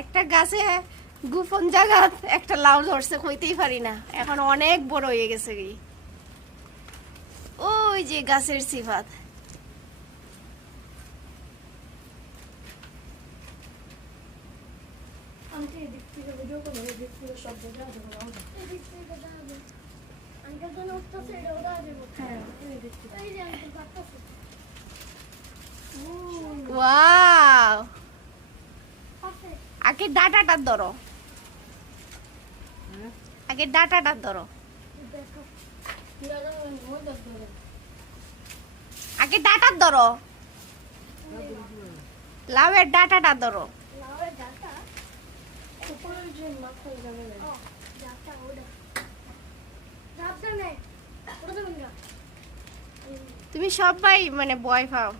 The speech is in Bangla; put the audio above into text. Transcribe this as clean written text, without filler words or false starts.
একটা গাছে গোপন জায়গা একটা লাউ ধরছে, কইতেই পারি না, এখন অনেক বড় হয়ে গেছে কি। ওই যে গাছের সিফাত। ওয়াও, আগে ডাটাটা ধরো, আগে ডাটাটা ধরো, আগে ডাটা ধরো, লাউয়ের ডাটাটা ধরো। তুমি সবাই মানে ভয় পাও।